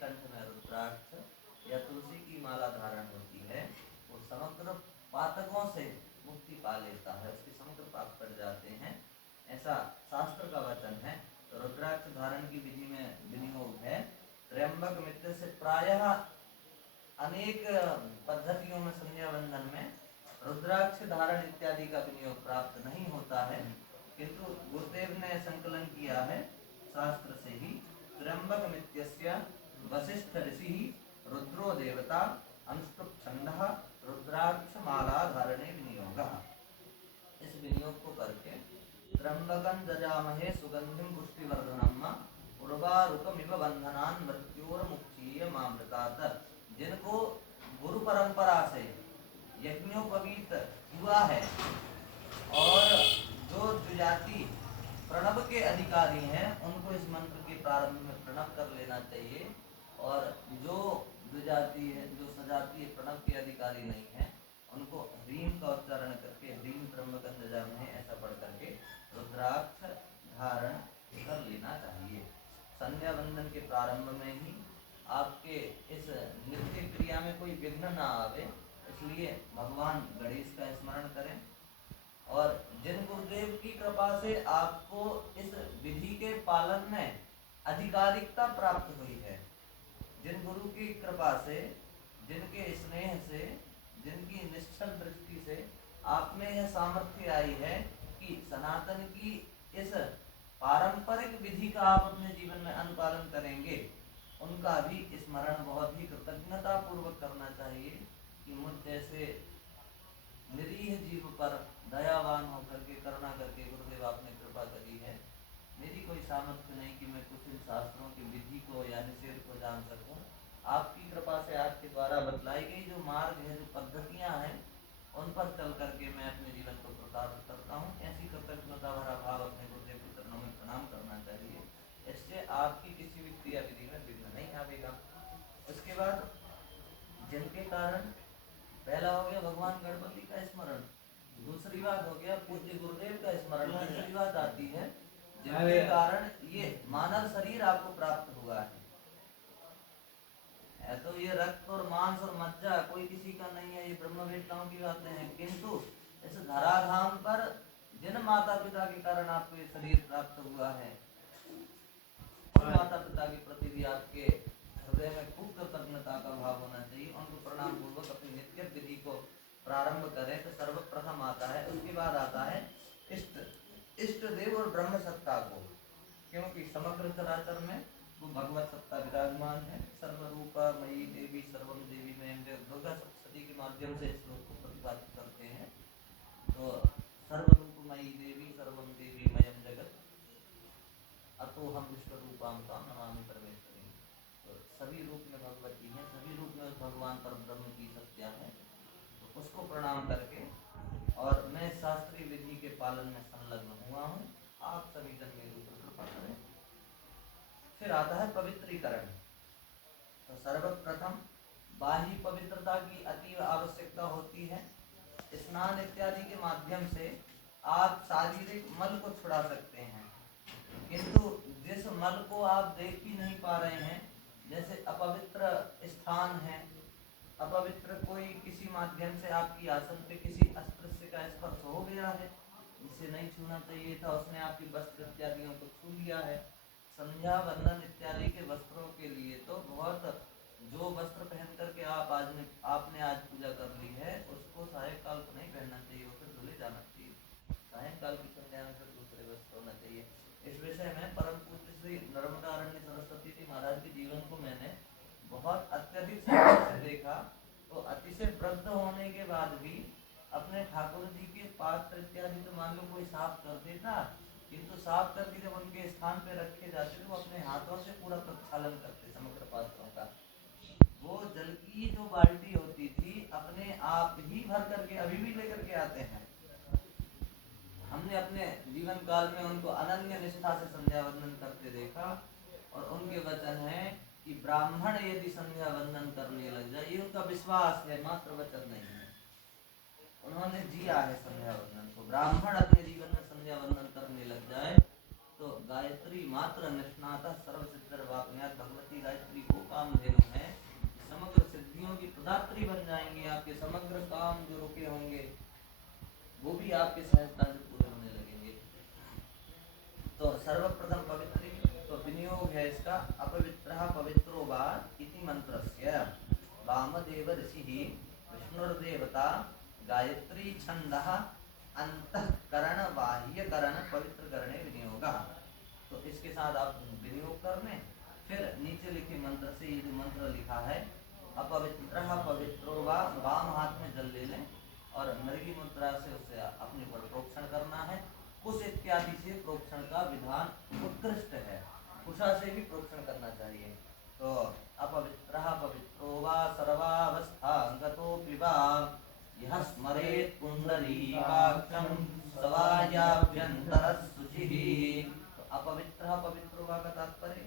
कंठ में रुद्राक्ष या तुलसी की माला धारण होती है, वो समग्र पातकों से मुक्ति पा लेता है, उसके समग्र पाप कट जाते हैं, ऐसा शास्त्र का वचन है। तो रुद्राक्ष धारण की विधि में विनियोग है। त्र्यंबक मित्र से प्रायः अनेक पद्धतियों में संध्या वंदन में रुद्राक्ष धारण इत्यादि का विनियोग प्राप्त नहीं होता है, किंतु गुरुदेव ने संकलन किया है शास्त्र से ही। त्र्यंबक मित्यस्य वशिष्ठ ऋषि रुद्रो देवता अनुष्टुप छंदः रुद्राक्ष माला धारणे विनियोगः। इस विनियोग को करके त्र्यंबकं दजामहे सुगंधिं पुष्टिवर्धनम् उर्वारुकमिव बंधनान् मृत्योर्मुक्षीय मामृतात्। जिनको गुरु परंपरा से यज्ञोपवीत हुआ है और जो द्विजाति प्रणव के अधिकारी हैं, उनको इस मंत्र के प्रारंभ में प्रणव कर लेना चाहिए। और जो द्विजाति है, जो सजातीय प्रणव के अधिकारी नहीं है, उनको ह्रीम का उच्चारण करके ह्रीम त्र्यंबकं दजामहे ऐसा पढ़ करके रुद्राक्ष धारण कर लेना चाहिए। संध्या वंदन के प्रारंभ में ही आपके इस नित्य क्रिया में कोई विघ्न ना आवे, इसलिए भगवान गणेश का स्मरण करें। और जिन गुरुदेव की कृपा से आपको इस विधि के पालन में अधिकारिकता प्राप्त हुई है, जिन गुरु की कृपा से, जिनके स्नेह से, जिनकी निश्चल दृष्टि से आप में यह सामर्थ्य आई है कि सनातन की इस पारंपरिक विधि का आप अपने जीवन में अनुपालन करेंगे, उनका भी स्मरण बहुत ही कृतज्ञता पूर्वक करना चाहिए कि मुझ जैसे निरीह जीव पर दयावान होकर के करुणा करके गुरुदेव आपने कृपा करी है। मेरी कोई सामर्थ्य नहीं कि मैं कुछ इन शास्त्रों की विधि को या निषेध को जान सकूं। आपकी कृपा से आपके द्वारा बतलाई गई जो मार्ग है, जो पद्धतियां हैं, उन पर चल करके मैं अपने जीवन को कृतार्थ करता हूँ। ऐसी कृतज्ञता भरा भाव अपने गुरुदेव के चरणों में प्रणाम करना चाहिए। इससे आपकी किसी भी क्रिया विधि में विघ्न नहीं आवेगा। उसके बाद जिनके कारण पहला हो गया भगवान गणपति का स्मरण, दूसरी बात हो गया पूज्य गुरुदेव का स्मरण, तीसरी बात आती है जिनके कारण ये मानव शरीर आपको प्राप्त हुआ है। तो ये रक्त और मांस और मज्जा कोई किसी का नहीं है, ये ब्रह्मवेत्ताओं की बातें हैं, किंतु इस धराधाम पर जिन माता पिता के कारण आपको ये शरीर प्राप्त हुआ है, उन माता पिता के प्रति भी आपके हृदय में खूब कृतज्ञता का भाव होना चाहिए। उनको प्रणाम पूर्वक अपनी नित्य विधि को प्रारंभ करें तो सर्वप्रथम आता है, उसके बाद आता है इष्ट देव और ब्रह्म सत्ता को, क्योंकि समग्र चराचर में वो भगवत सत्ता विराजमान है। सर्वरूपा मयी देवी सर्वम देवी में दुर्गा सप्तशती के माध्यम से इस श्लोक को प्रतिपादित करते हैं। तो सर्वरूपमयी देवी सर्वम देवी मयम जगत अतो हम विश्वरूपां तां नमामि परमेश्वरी। तो सभी रूप में भगवती है, सभी रूप में भगवान पर ब्रह्म की सत्या है, तो उसको प्रणाम करके और मैं शास्त्रीय विधि के पालन में संलग्न हुआ हूँ, आप सभी जन मेरे ऊपर कृपा करें। फिर आता है पवित्रीकरण। तो सर्वप्रथम बाह्य पवित्रता की अतीव आवश्यकता होती है। स्नान इत्यादि के माध्यम से आप शारीरिक मल को छुड़ा सकते हैं, किंतु जिस मल को आप देख ही नहीं पा रहे हैं, जैसे अपवित्र स्थान है, अपवित्र कोई किसी माध्यम से आपकी आसन पे किसी अस्पृश्य का स्पर्श हो गया है, जिसे नहीं छूना चाहिए था, उसने आपकी वस्त्र इत्यादियों को छू लिया है। संध्या वंदन इत्यादि के वस्त्रों के लिए तो बहुत, जो वस्त्र पहन करके आपने आज पूजा कर ली है, उसको सायंकाल को नहीं पहनना चाहिए, वो फिर धुले जाना चाहिए। सायंकाल की संध्या में फिर दूसरे वस्त्र होना चाहिए। इस विषय में परम पूज्य श्री नर्मदारण्य सरस्वती जी महाराज के जीवन को मैंने बहुत अत्यधिक से देखा, तो अतिशय वृद्ध होने के बाद भी अपने ठाकुर जी के पात्र इत्यादि तो मान लो कोई साफ कर देता, किंतु साफ करके जब उनके स्थान पे रखे जाते तो अपने हाथों से पूरा प्रक्षालन करते समग्र पात्रों का। वो जल की जो बाल्टी होती थी अपने आप ही भर करके अभी भी लेकर के आते हैं। हमने अपने जीवन काल में उनको अनन्य निष्ठा से संध्या वंदन करते देखा, और उनके वचन है कि ब्राह्मण यदि संध्या वंदन करने लग जाए, ये उनका विश्वास है, मात्र वचन नहीं है, उन्होंने जिया है संध्या वंदन को। ब्राह्मण अपने जीवन में संध्या वंदन करने लग जाए तो गायत्री मात्र निष्णातः सर्व सिद्धिर्वाप्नुयात्, भगवती गायत्री को काम विनियोग है इसका अपवित्रः पवित्रो वा इति मंत्रस्य वामदेव ऋषिः विष्णुर्देवता गायत्री छंदः अंतःकरण बाह्यकरण पवित्र करणे विनियोगः। तो इसके साथ आप विनियोग कर लें। फिर नीचे लिखे मंत्र से ये जो मंत्र लिखा है अपवित्रः पवित्रो वा, वाम हाथ में जल ले लें और मृगी मुद्रा से उसे अपने ऊपर प्रोक्षण करना है। कुश इत्यादि से प्रोक्षण का विधान उत्कृष्ट है, कुशा से भी प्रोक्षण करना चाहिए। तो अपवित्रः पवित्रो वा सर्वावस्थांगतोऽपि वा यः स्मरेत् पुंडरीकाक्षं सवायाभ्यन्तरः शुचिः। तो अपवित्रः पवित्रो वा का तात्पर्य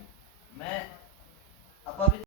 मैं अपवित्र